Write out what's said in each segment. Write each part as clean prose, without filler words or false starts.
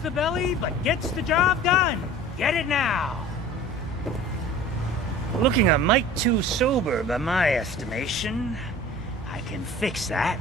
stirs the belly, but gets the job done. Get it now. Looking a mite too sober by my estimation. I can fix that.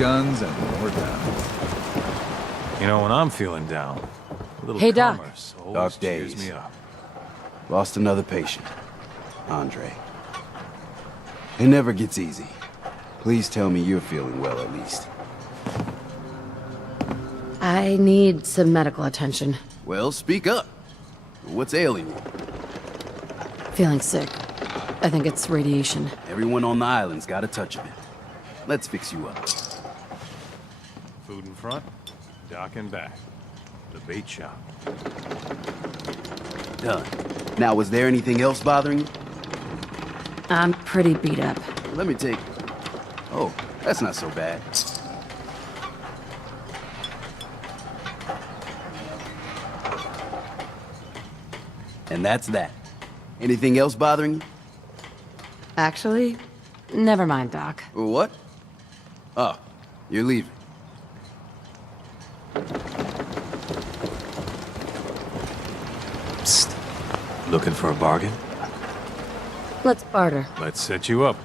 Guns, and more down. You know, when I'm feeling down, a little Hey, Doc. commerce always Dark cheers days. me up. Lost another patient. Andre. It never gets easy. Please tell me you're feeling well at least. I need some medical attention. Well, speak up. What's ailing you? Feeling sick. I think it's radiation. Everyone on the island's got a touch of it. Let's fix you up. Food in front, dock in back. The bait shop. Done. Now, was there anything else bothering you? I'm pretty beat up. Let me take... Oh, that's not so bad. And that's that. Anything else bothering you? Actually, never mind, Doc. What? Oh, you're leaving. Psst. Looking for a bargain? Let's barter. Let's set you up.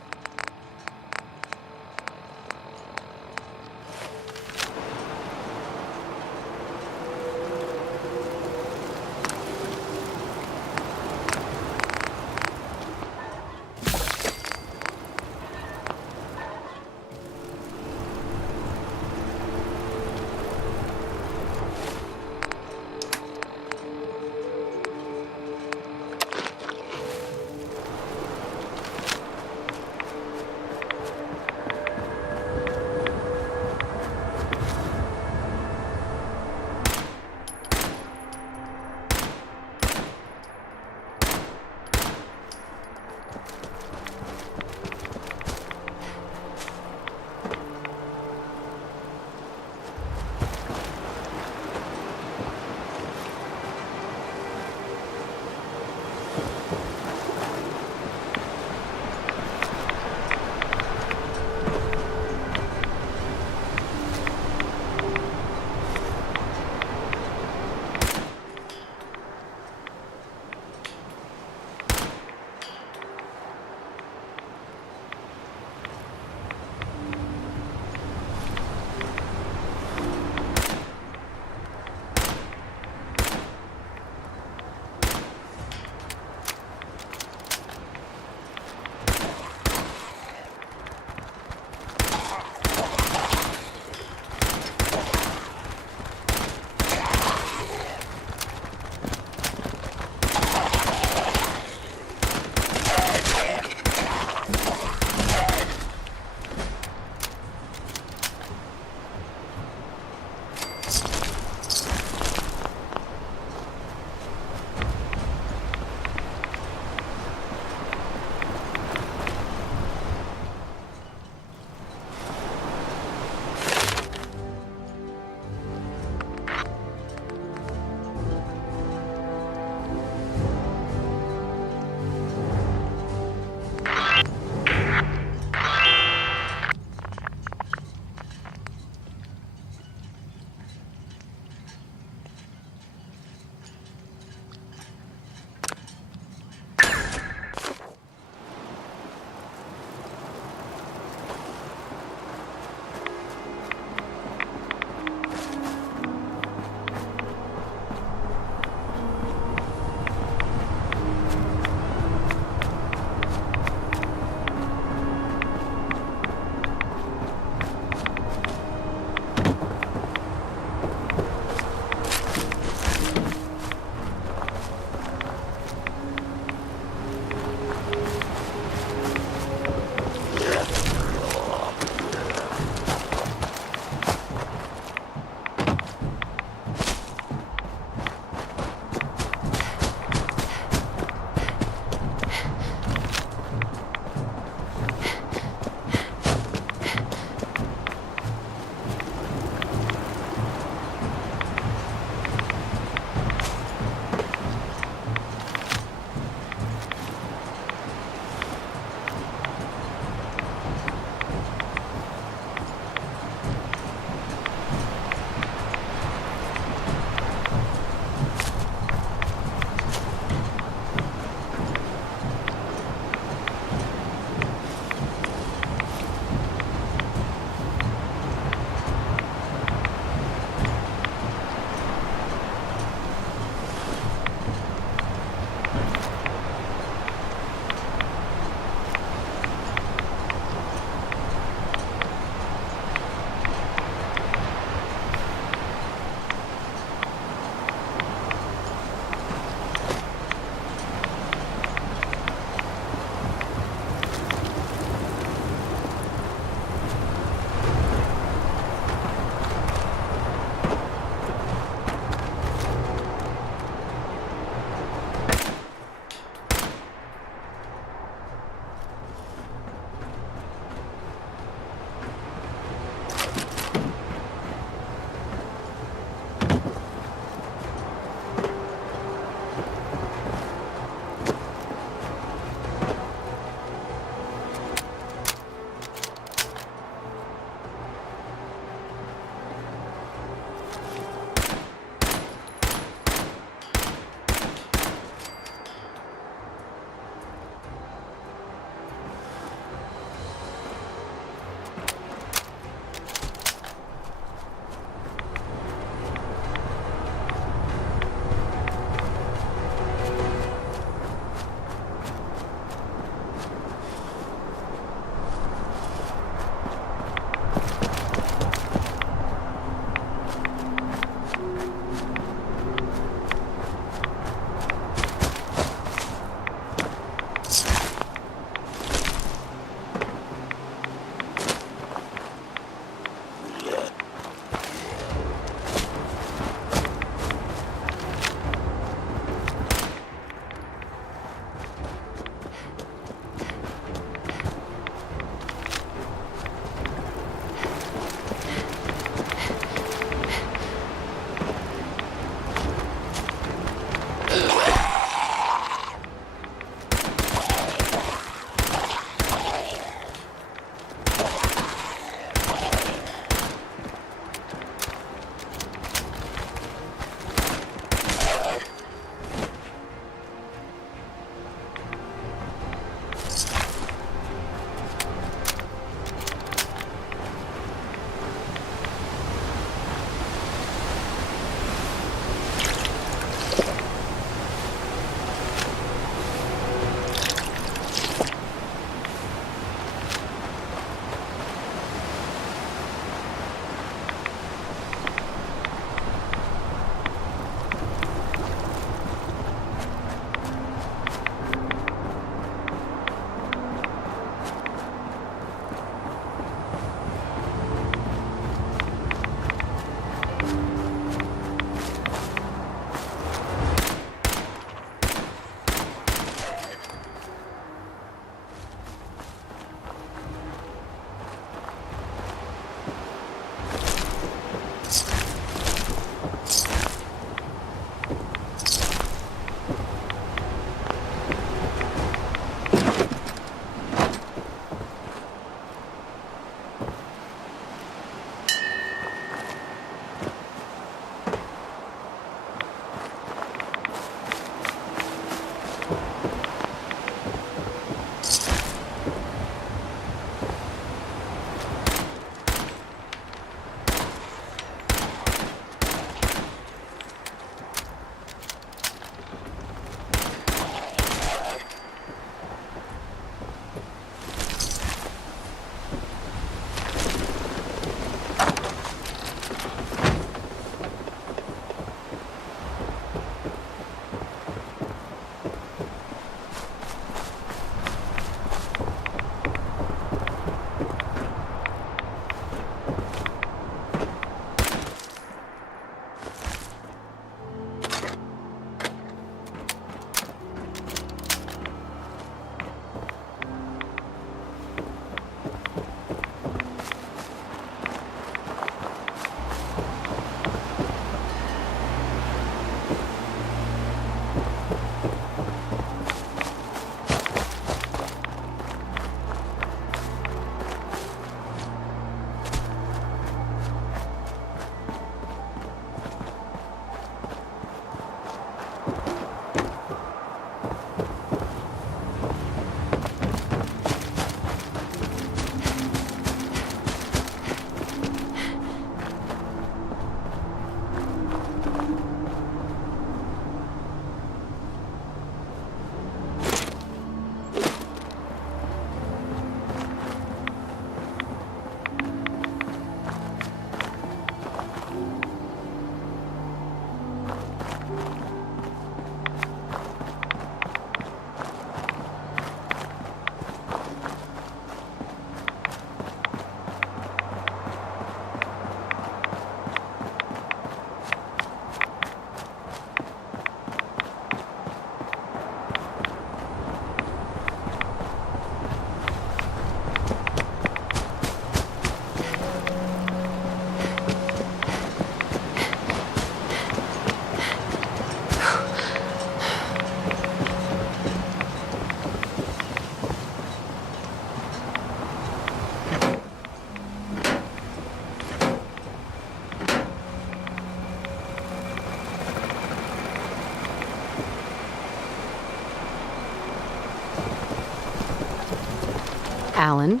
Alan,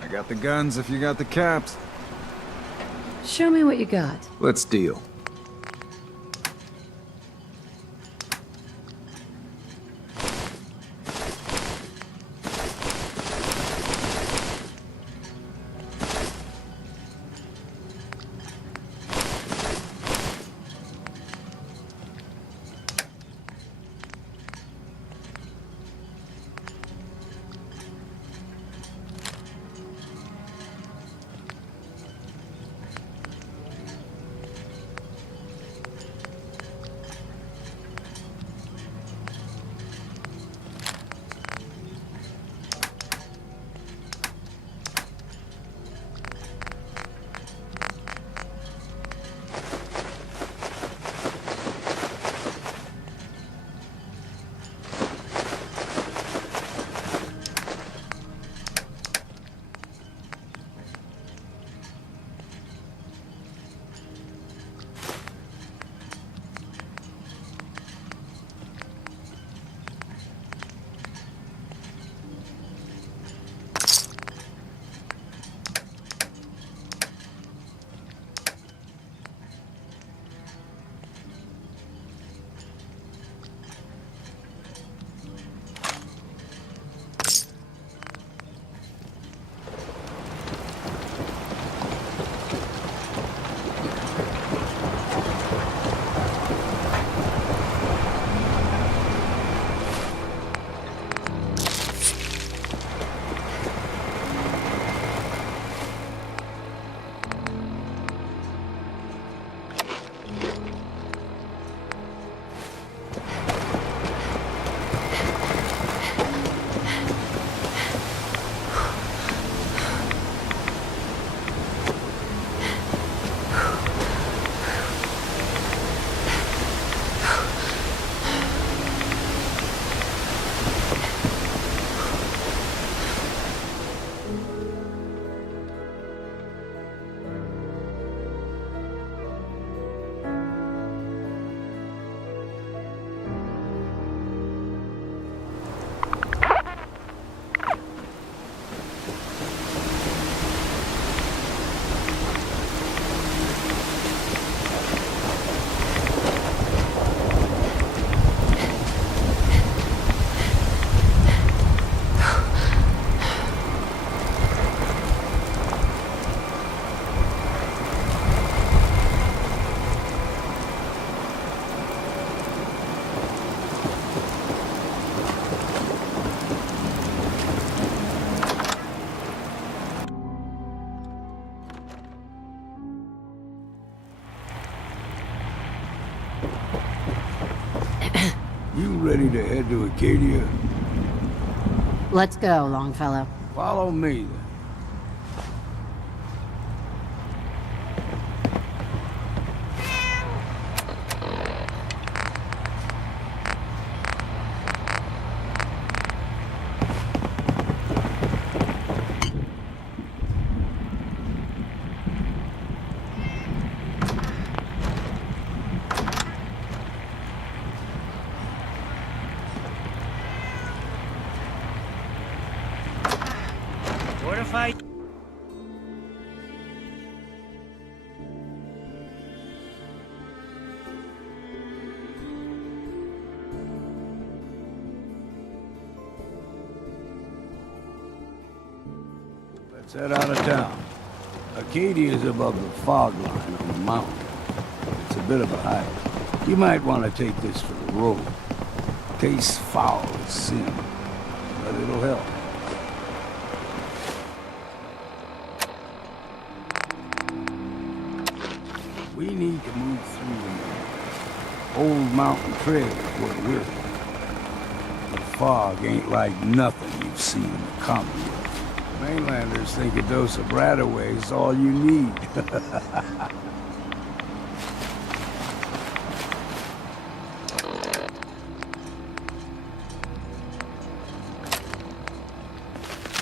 I got the guns if you got the caps. show me what you got. Let's deal. You ready to head to Acadia? Let's go, Longfellow. Follow me, then. What if I... Let's head out of town. Acadia is above the fog line on the mountain. It's a bit of a hike. You might want to take this for the road. Tastes foul as sin, but it'll help. We need to move through the old mountain trail is what we're in. The fog ain't like nothing you've seen in the Commonwealth. Mainlanders think a dose of Bradaway is all you need.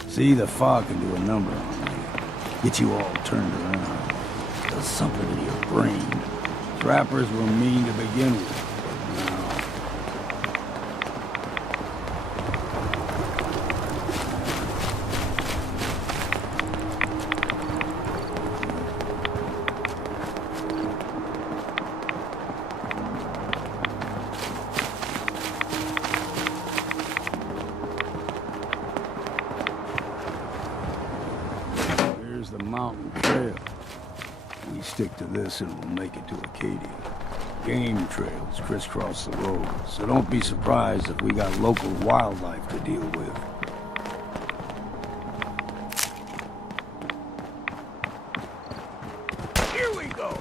See, the fog can do a number on you. Get you all turned around. Does something to your brain. Trappers were mean to begin with. the mountain trail. We stick to this and we'll make it to Acadia. Game trails crisscross the road, so don't be surprised if we got local wildlife to deal with. Here we go!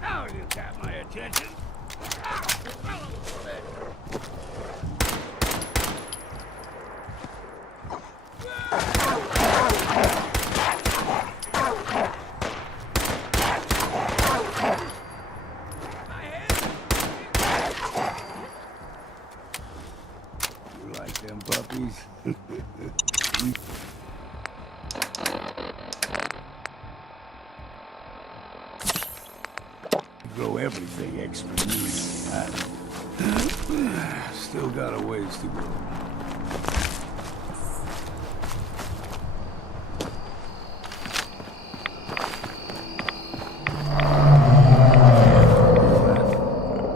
Now you got my attention. You like them puppies? Grow everything extra mean. Still got a ways to go.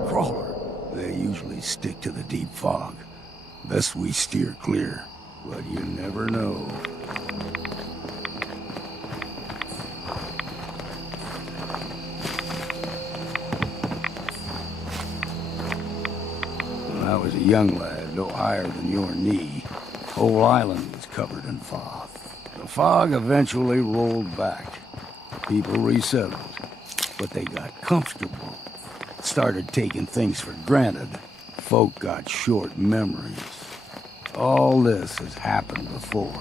Crawler. They usually stick to the deep fog. Best we steer clear, but you never know. When I was a young lad, no higher than your knee, the whole island was covered in fog. The fog eventually rolled back. People resettled, but they got comfortable. Started taking things for granted. Folk got short memories. All this has happened before.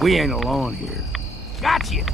We ain't alone here. Gotcha!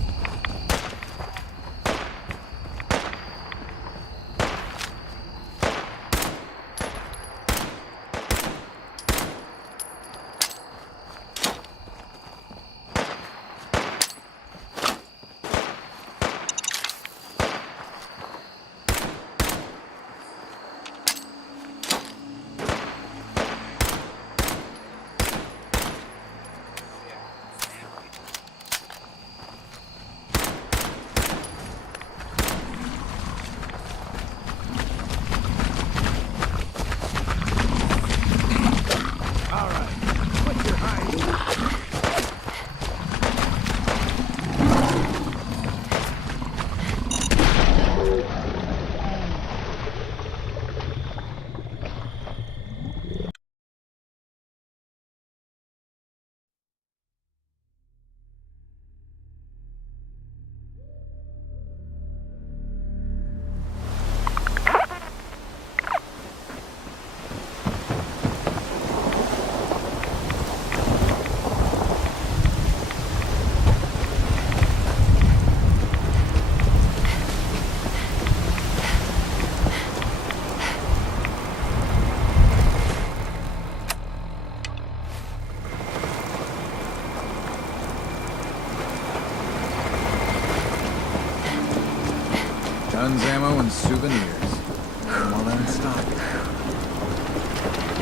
Guns, ammo, and souvenirs. Come on and stop.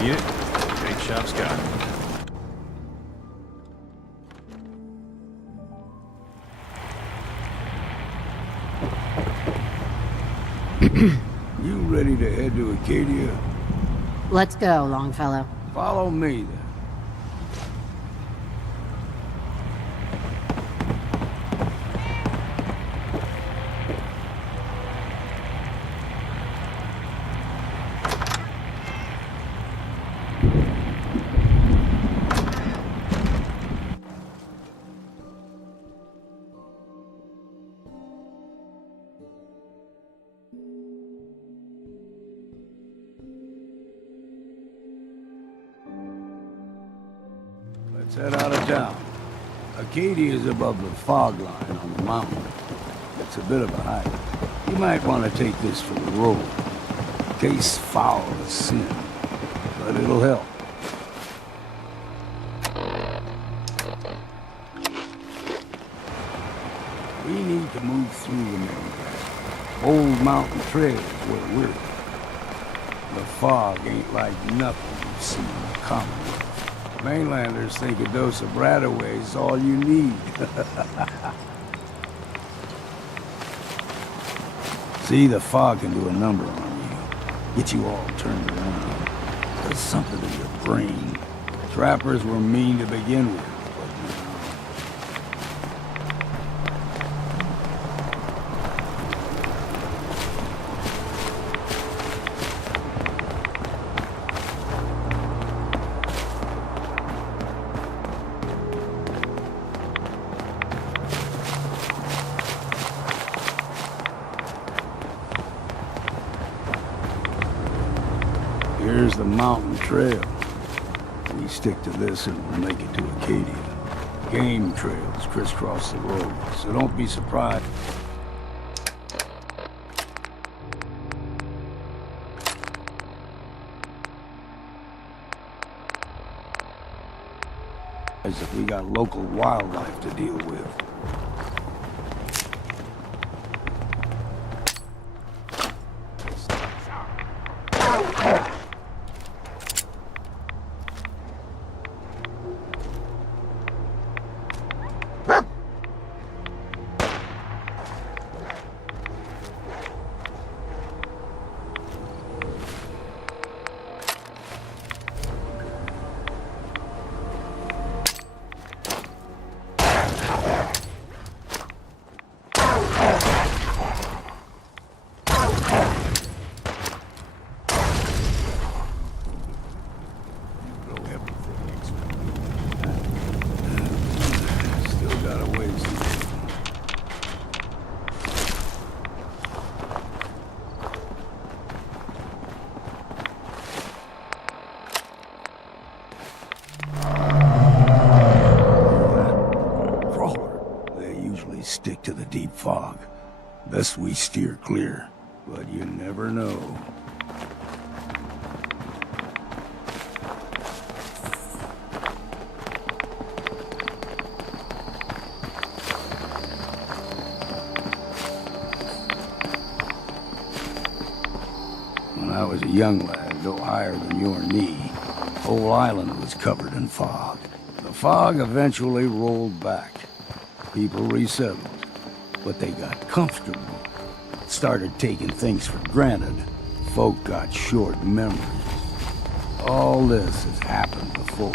Eat it. Bake shop's got it. You ready to head to Acadia? Let's go, Longfellow. Follow me, then. Let's head out of town. Acadia is above the fog line on the mountain. It's a bit of a hike. You might want to take this for the road. In case foul is sin, but it'll help. We need to move through the main path. Old mountain trail is where we're. The fog ain't like nothing you've seen in the Commonwealth. Mainlanders think a dose of Bradaway is all you need. See, the fog can do a number on you. Get you all turned around. Does something to your brain. Trappers were mean to begin with. Here's the mountain trail. We stick to this and we'll make it to Acadia. Game trails crisscross the road, so don't be surprised if we got local wildlife to deal with. Stick to the deep fog. Best we steer clear, but you never know. When I was a young lad, no higher than your knee, whole island was covered in fog. The fog eventually rolled back. People resettled, but they got comfortable. Started taking things for granted. Folk got short memories. All this has happened before.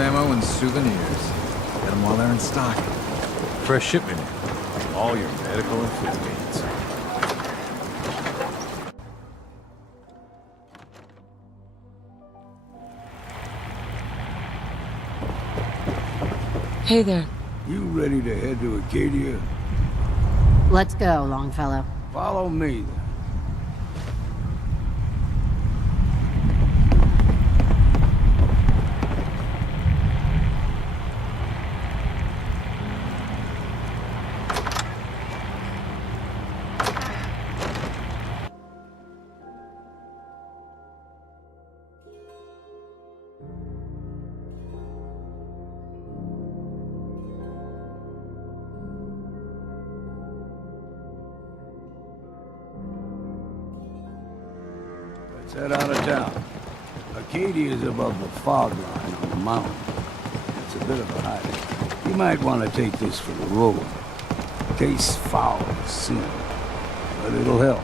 ammo, and souvenirs. Get them while they're in stock. Fresh shipment in. All your medical and food needs. Hey there. You ready to head to Acadia? Let's go, Longfellow. Follow me, then. Let's head out of town. Acadia is above the fog line on the mountain. It's a bit of a hike. You might want to take this for the road. Tastes foul as sin, but it'll help.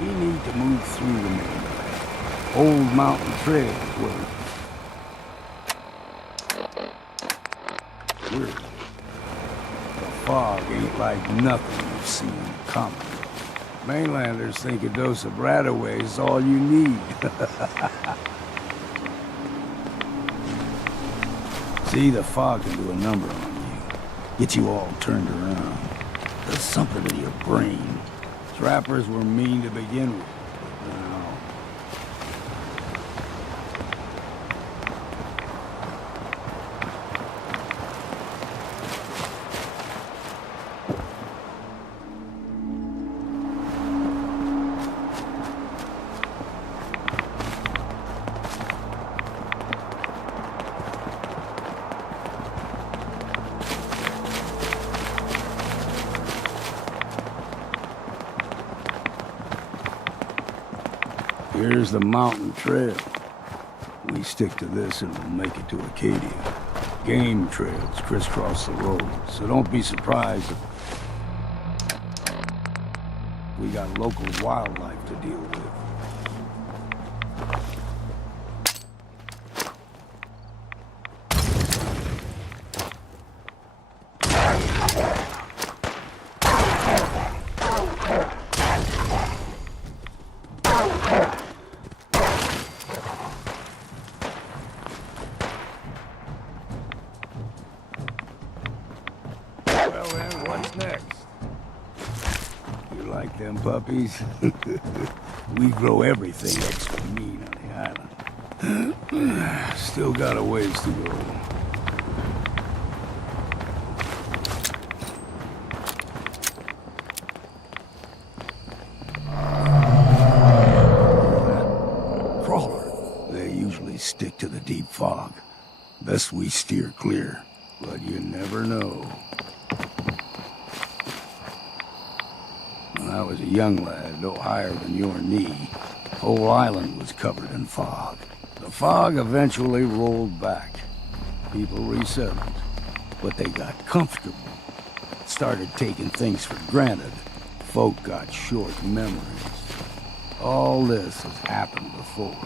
We need to move through the mainland. Old mountain trail is where we're. The fog ain't like nothing you've seen in the common. Mainlanders think a dose of Radaway is all you need. See, the fog can do a number on you. Get you all turned around. Does something to your brain. Trappers were mean to begin with. But now... Here's the mountain trail. We stick to this and we'll make it to Acadia. Game trails crisscross the road, so don't be surprised if we got local wildlife to deal with. Well then, what's next? You like them puppies? We grow everything extra mean on the island. Still got a ways to go. Crawler. They usually stick to the deep fog. Best we steer clear, but you never know. When I was a young lad, no higher than your knee, the whole island was covered in fog. The fog eventually rolled back. People resettled, but they got comfortable. Started taking things for granted. Folk got short memories. All this has happened before.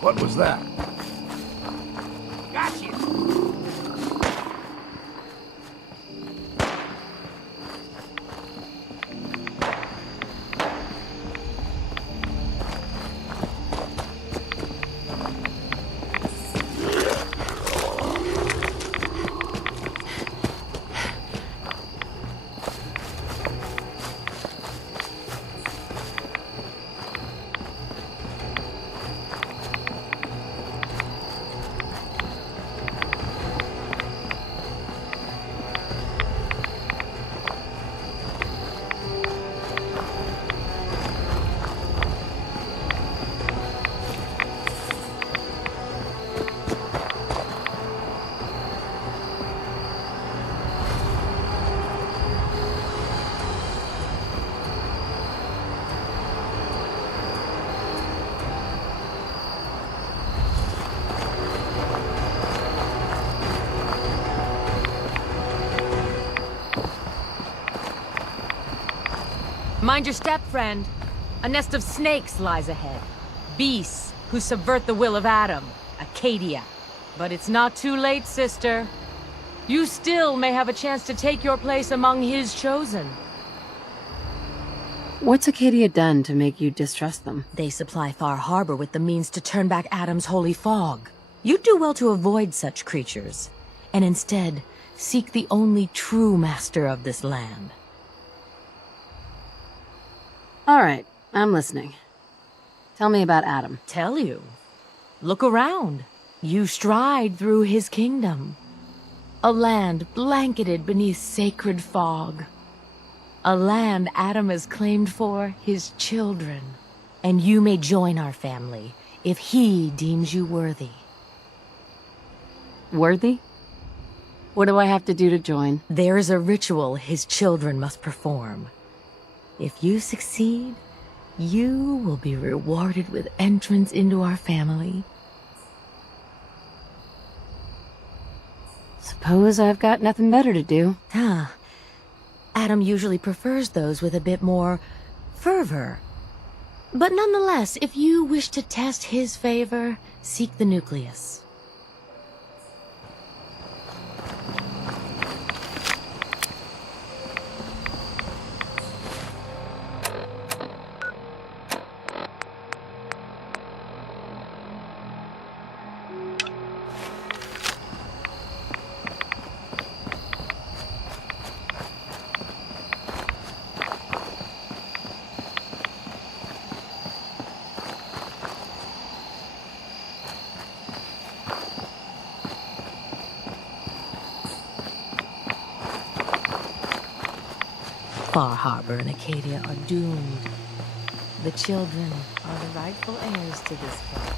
What was that? Gotcha! Mind your step, friend. A nest of snakes lies ahead. Beasts who subvert the will of Adam, Acadia. But it's not too late, sister. You still may have a chance to take your place among his chosen. What's Acadia done to make you distrust them? They supply Far Harbor with the means to turn back Adam's holy fog. You'd do well to avoid such creatures, and instead seek the only true master of this land. All right, I'm listening. Tell me about Adam. Tell you. Look around. You stride through his kingdom. A land blanketed beneath sacred fog. A land Adam has claimed for his children. And you may join our family if he deems you worthy. Worthy? What do I have to do to join? There is a ritual his children must perform. If you succeed, you will be rewarded with entrance into our family. Suppose I've got nothing better to do. Adam usually prefers those with a bit more fervor. But nonetheless, if you wish to test his favor, seek the nucleus. Far Harbor and Acadia are doomed. The children are the rightful heirs to this place.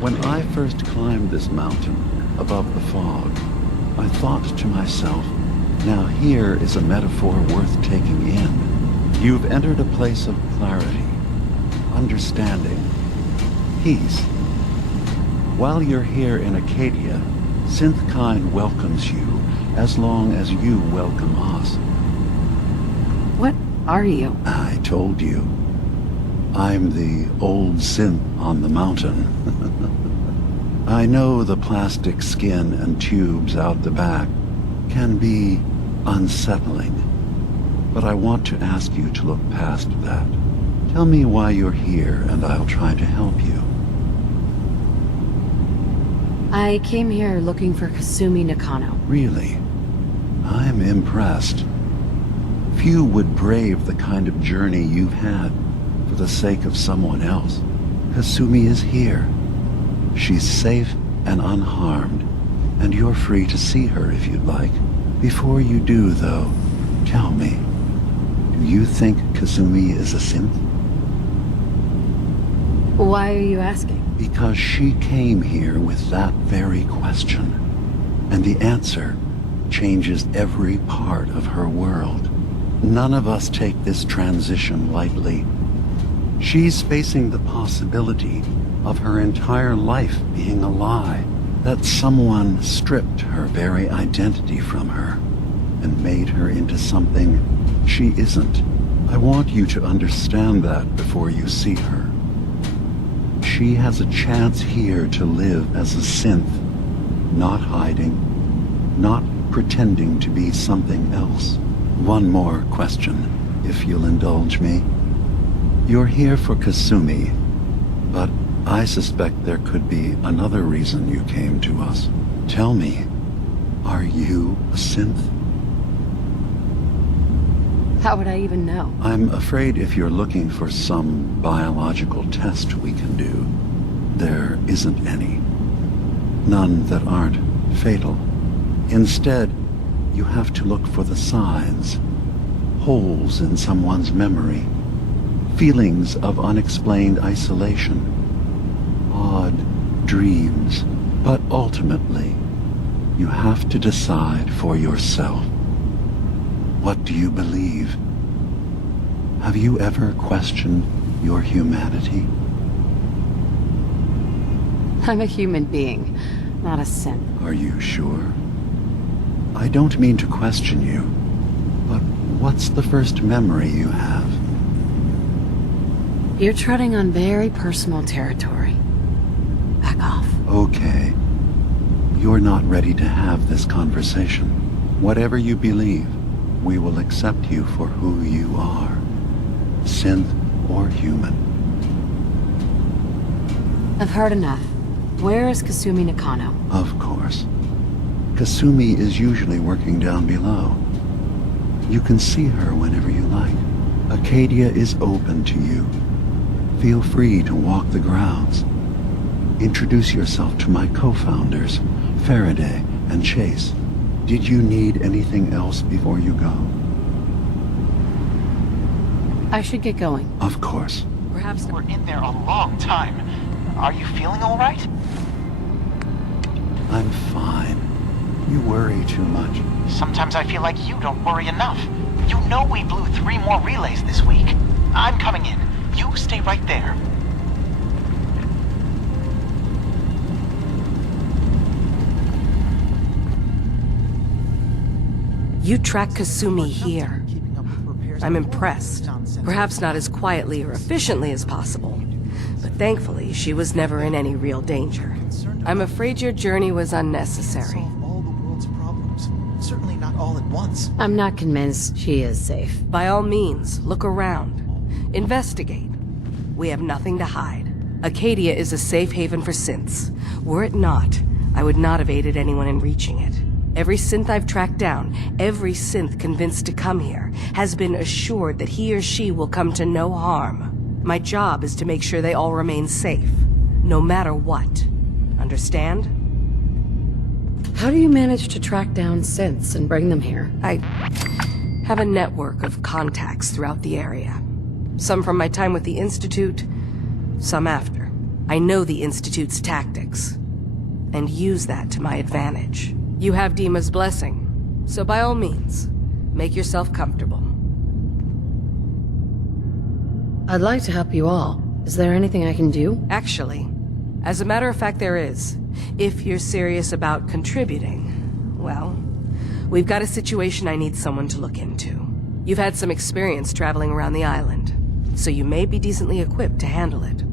When I first climbed this mountain above the fog, I thought to myself, now here is a metaphor worth taking in. You've entered a place of clarity, understanding, peace. While you're here in Acadia, Synthkind welcomes you as long as you welcome us. What are you? I told you. I'm the old synth on the mountain. I know the plastic skin and tubes out the back can be unsettling, but I want to ask you to look past that. Tell me why you're here, and I'll try to help you. I came here looking for Kasumi Nakano. Really? I'm impressed. Few would brave the kind of journey you've had for the sake of someone else. Kasumi is here. She's safe and unharmed, and you're free to see her if you'd like. Before you do, though, tell me, do you think Kasumi is a synth? Why are you asking? Because she came here with that very question, and the answer changes every part of her world. None of us take this transition lightly. She's facing the possibility of her entire life being a lie, that someone stripped her very identity from her and made her into something she isn't. I want you to understand that before you see her. She has a chance here to live as a synth, not hiding, not pretending to be something else. One more question, if you'll indulge me. You're here for Kasumi, but I suspect there could be another reason you came to us. Tell me, are you a synth? How would I even know? I'm afraid if you're looking for some biological test we can do, there isn't any. None that aren't fatal. Instead, you have to look for the signs, holes in someone's memory, feelings of unexplained isolation, odd dreams. But ultimately, you have to decide for yourself. What do you believe? Have you ever questioned your humanity? I'm a human being, not a synth. Are you sure? I don't mean to question you, but what's the first memory you have? You're treading on very personal territory. Back off. Okay. You're not ready to have this conversation. Whatever you believe, we will accept you for who you are. Synth or human. I've heard enough. Where is Kasumi Nakano? Of course. Kasumi is usually working down below. You can see her whenever you like. Acadia is open to you. Feel free to walk the grounds. Introduce yourself to my co-founders, Faraday and Chase. Did you need anything else before you go? I should get going. Of course. Perhaps we're in there a long time. Are you feeling all right? I'm fine. You worry too much. Sometimes I feel like you don't worry enough. You know we blew 3 more relays this week. I'm coming in. You stay right there. You track Kasumi here. I'm impressed. Perhaps not as quietly or efficiently as possible, but thankfully she was never in any real danger. I'm afraid your journey was unnecessary. All the world's problems. Certainly not all at once. I'm not convinced she is safe. By all means, look around. Investigate. We have nothing to hide. Acadia is a safe haven for synths. Were it not, I would not have aided anyone in reaching it. Every synth I've tracked down, every synth convinced to come here, has been assured that he or she will come to no harm. My job is to make sure they all remain safe, no matter what. Understand? How do you manage to track down synths and bring them here? I have a network of contacts throughout the area. Some from my time with the Institute, some after. I know the Institute's tactics, and use that to my advantage. You have Dima's blessing, so by all means, make yourself comfortable. I'd like to help you all. Is there anything I can do? Actually, as a matter of fact there is. If you're serious about contributing, well, we've got a situation I need someone to look into. You've had some experience traveling around the island, so you may be decently equipped to handle it.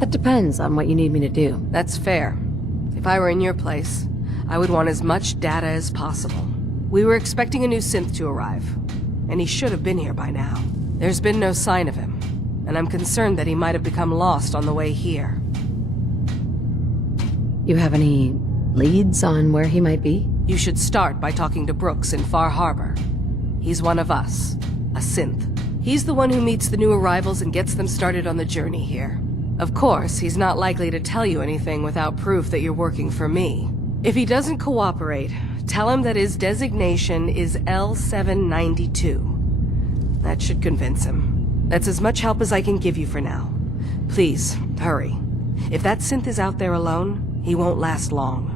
That depends on what you need me to do. That's fair. If I were in your place, I would want as much data as possible. We were expecting a new synth to arrive, and he should have been here by now. There's been no sign of him, and I'm concerned that he might have become lost on the way here. You have any leads on where he might be? You should start by talking to Brooks in Far Harbor. He's one of us, a synth. He's the one who meets the new arrivals and gets them started on the journey here. Of course, he's not likely to tell you anything without proof that you're working for me. If he doesn't cooperate, tell him that his designation is L792. That should convince him. That's as much help as I can give you for now. Please, hurry. If that synth is out there alone, he won't last long.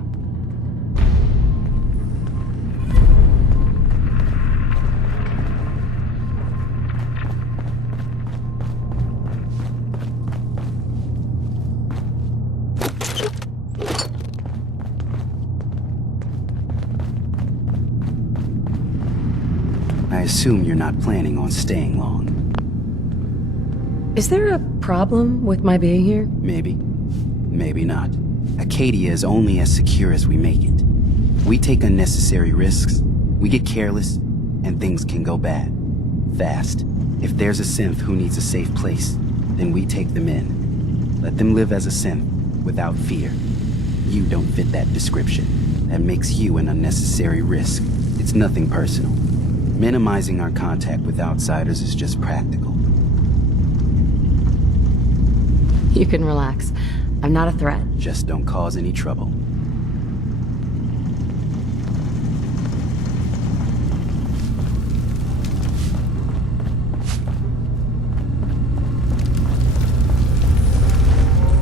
I assume you're not planning on staying long. Is there a problem with my being here? Maybe. Maybe not. Acadia is only as secure as we make it. We take unnecessary risks, we get careless, and things can go bad. Fast. If there's a synth who needs a safe place, then we take them in. Let them live as a synth, without fear. You don't fit that description. That makes you an unnecessary risk. It's nothing personal. Minimizing our contact with outsiders is just practical. You can relax. I'm not a threat. Just don't cause any trouble.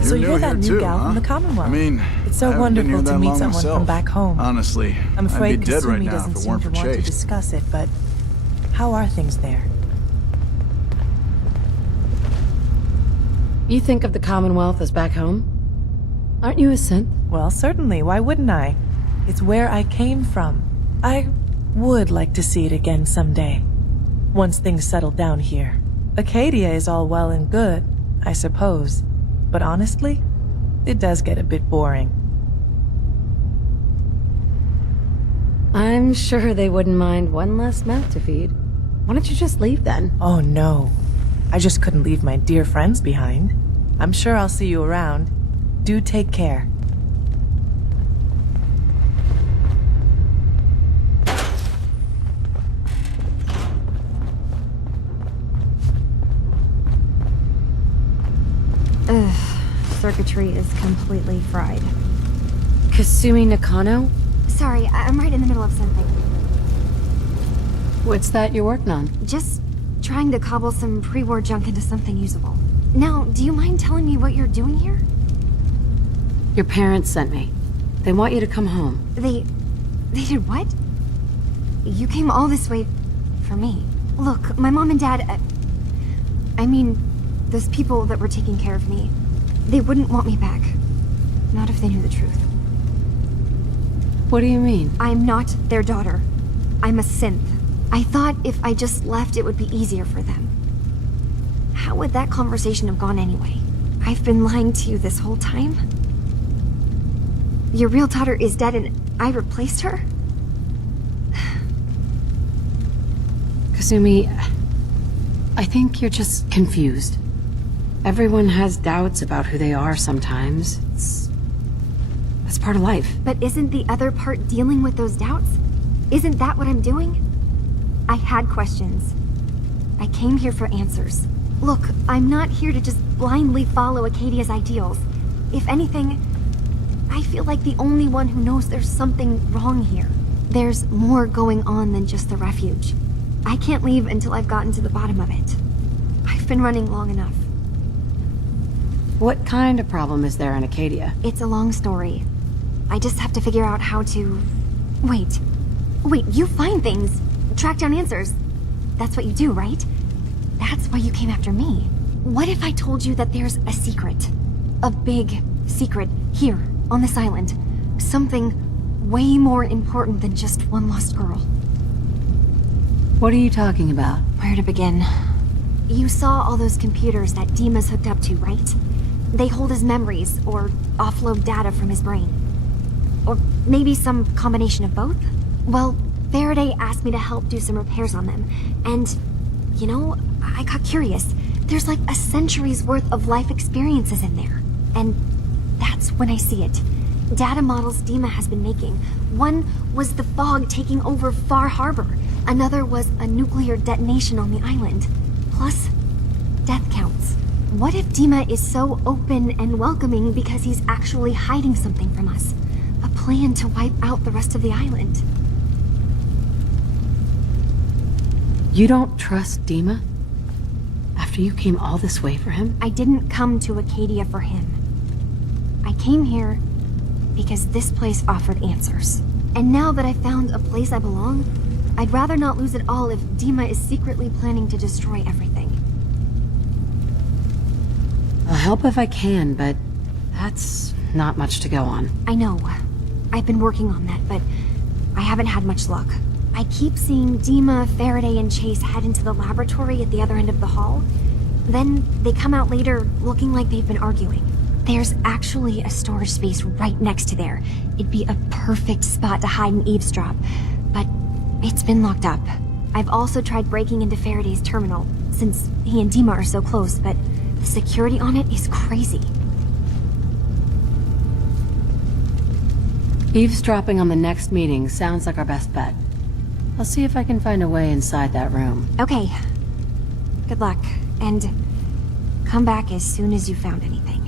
So you're that new gal from the Commonwealth. I mean, It's so I haven't been wonderful here to that meet long someone myself. from back home. Honestly, I'm afraid I'd be dead right Kasumi now doesn't if it seem weren't to for want to Chase. discuss it, but how are things there? You think of the Commonwealth as back home? Aren't you a synth? Well, certainly. Why wouldn't I? It's where I came from. I would like to see it again someday. Once things settle down here. Acadia is all well and good, I suppose. But honestly, it does get a bit boring. I'm sure they wouldn't mind one less mouth to feed. Why don't you just leave then? Oh no. I just couldn't leave my dear friends behind. I'm sure I'll see you around. Do take care. Ugh, circuitry is completely fried. Kasumi Nakano? Sorry, I'm right in the middle of something. What's that you're working on? Just trying to cobble some pre-war junk into something usable. Now, do you mind telling me what you're doing here? Your parents sent me. They want you to come home. They did what? You came all this way for me. Look, my mom and dad, I mean, those people that were taking care of me, they wouldn't want me back. Not if they knew the truth. What do you mean? I'm not their daughter. I'm a synth. I thought if I just left, it would be easier for them. How would that conversation have gone anyway? I've been lying to you this whole time? Your real daughter is dead and I replaced her? Kasumi, I think you're just confused. Everyone has doubts about who they are sometimes. That's part of life. But isn't the other part dealing with those doubts? Isn't that what I'm doing? I had questions. I came here for answers. Look, I'm not here to just blindly follow Acadia's ideals. If anything, I feel like the only one who knows there's something wrong here. There's more going on than just the refuge. I can't leave until I've gotten to the bottom of it. I've been running long enough. What kind of problem is there in Acadia? It's a long story. I just have to figure out how to... Wait, you find things. Track down answers. That's what you do, right? That's why you came after me. What if I told you that there's a secret? A big secret here, on this island. Something way more important than just one lost girl. What are you talking about? Where to begin? You saw all those computers that Dima's hooked up to, right? They hold his memories, or offload data from his brain. Or maybe some combination of both? Well, Faraday asked me to help do some repairs on them, and, you know, I got curious. There's like a century's worth of life experiences in there. And that's when I see it. data models Dima has been making. One was the fog taking over Far Harbor. Another was a nuclear detonation on the island. Plus, death counts. What if Dima is so open and welcoming because he's actually hiding something from us? A plan to wipe out the rest of the island. You don't trust Dima? After you came all this way for him? I didn't come to Acadia for him. I came here because this place offered answers. And now that I found a place I belong, I'd rather not lose it all if Dima is secretly planning to destroy everything. I'll help if I can, but that's not much to go on. I know. I've been working on that, but I haven't had much luck. I keep seeing Dima, Faraday, and Chase head into the laboratory at the other end of the hall. Then they come out later looking like they've been arguing. There's actually a storage space right next to there. It'd be a perfect spot to hide and eavesdrop, but it's been locked up. I've also tried breaking into Faraday's terminal, since he and Dima are so close, but the security on it is crazy. Eavesdropping on the next meeting sounds like our best bet. I'll see if I can find a way inside that room. Okay. Good luck, and come back as soon as you found anything.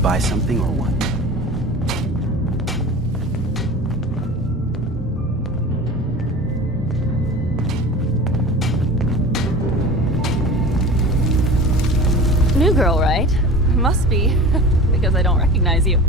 Buy something or what? New girl, right? Must be, because I don't recognize you.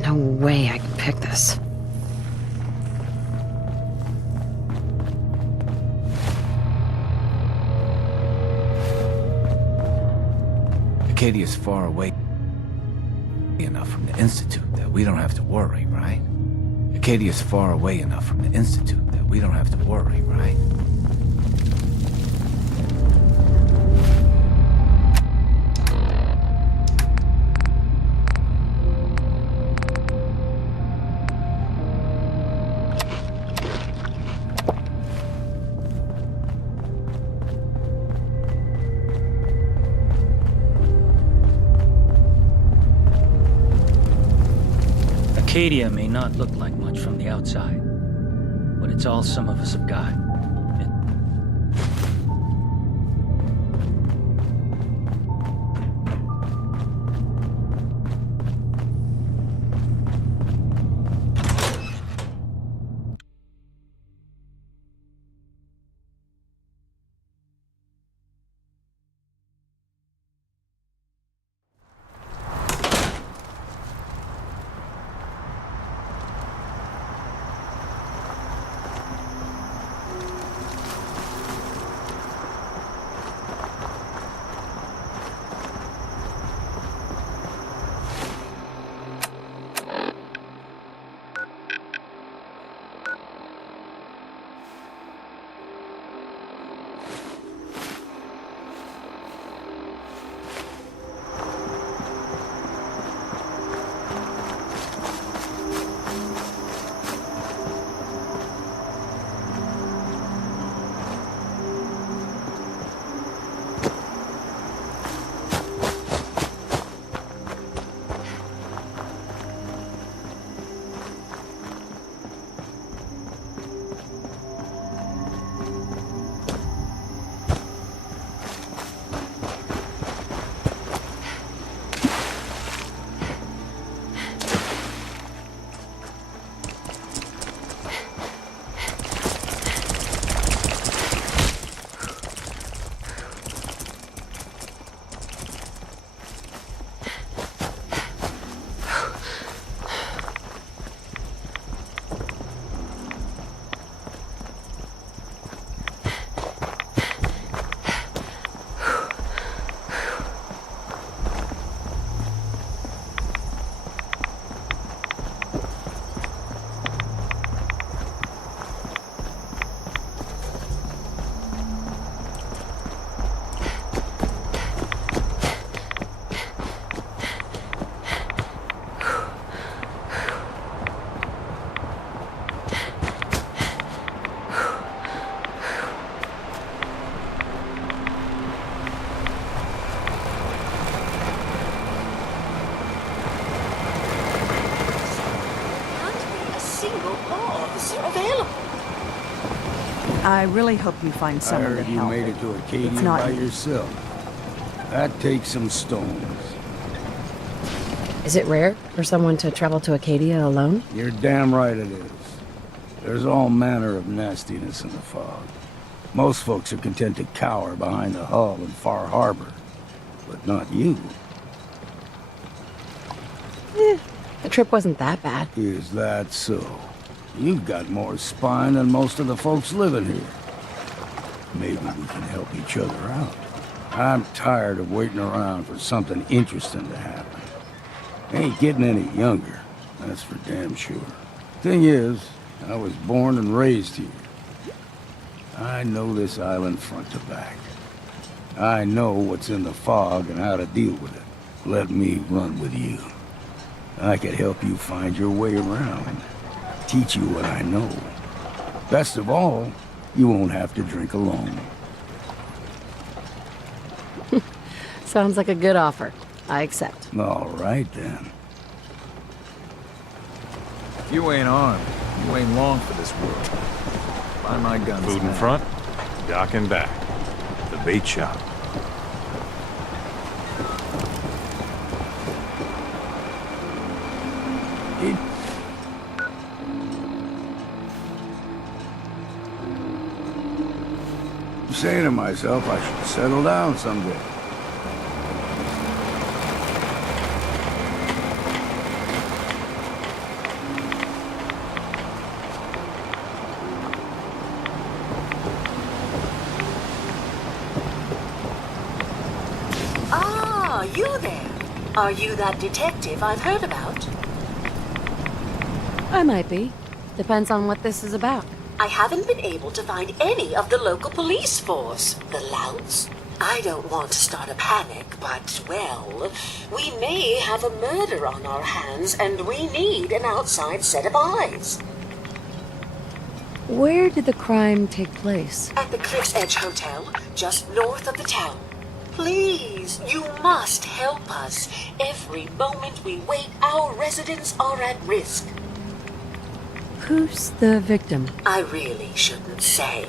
No way I can pick this. Acadia's far away enough from the Institute that we don't have to worry, right? Acadia's far away enough from the Institute that we don't have to worry, right? Acadia may not look like much from the outside, but it's all some of us have got. I really hope you find I someone to heard you help. made it to Acadia It's not by easy. yourself. That takes some stones. Is it rare for someone to travel to Acadia alone? You're damn right it is. There's all manner of nastiness in the fog. Most folks are content to cower behind the hull in Far Harbor. But not you. The trip wasn't that bad. Is that so? You've got more spine than most of the folks living here. Maybe we can help each other out. I'm tired of waiting around for something interesting to happen. Ain't getting any younger, that's for damn sure. Thing is, I was born and raised here. I know this island front to back. I know what's in the fog and how to deal with it. Let me run with you. I could help you find your way around. Teach you what I know. Best of all, you won't have to drink alone. Sounds like a good offer. I accept. All right, then. If you ain't armed, you ain't long for this world. Find my guns. Food in front, dock in back. The bait shop. I'm saying to myself I should settle down someday. Ah, you there. Are you that detective I've heard about? I might be. Depends on what this is about. I haven't been able to find any of the local police force. The louts. I don't want to start a panic, but, well, we may have a murder on our hands, and we need an outside set of eyes. Where did the crime take place? At the Cliff's Edge Hotel, just north of the town. Please, you must help us. Every moment we wait, our residents are at risk. Who's the victim? I really shouldn't say.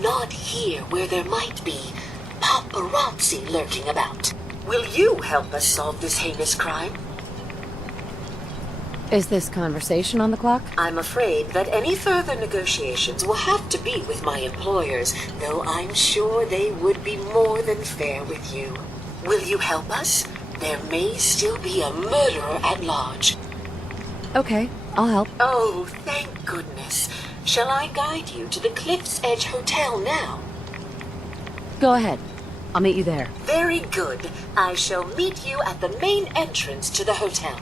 Not here where there might be paparazzi lurking about. Will you help us solve this heinous crime? Is this conversation on the clock? I'm afraid that any further negotiations will have to be with my employers, though I'm sure they would be more than fair with you. Will you help us? There may still be a murderer at large. Okay, I'll help. Oh, thank goodness. Shall I guide you to the Cliff's Edge Hotel now? Go ahead. I'll meet you there. Very good. I shall meet you at the main entrance to the hotel.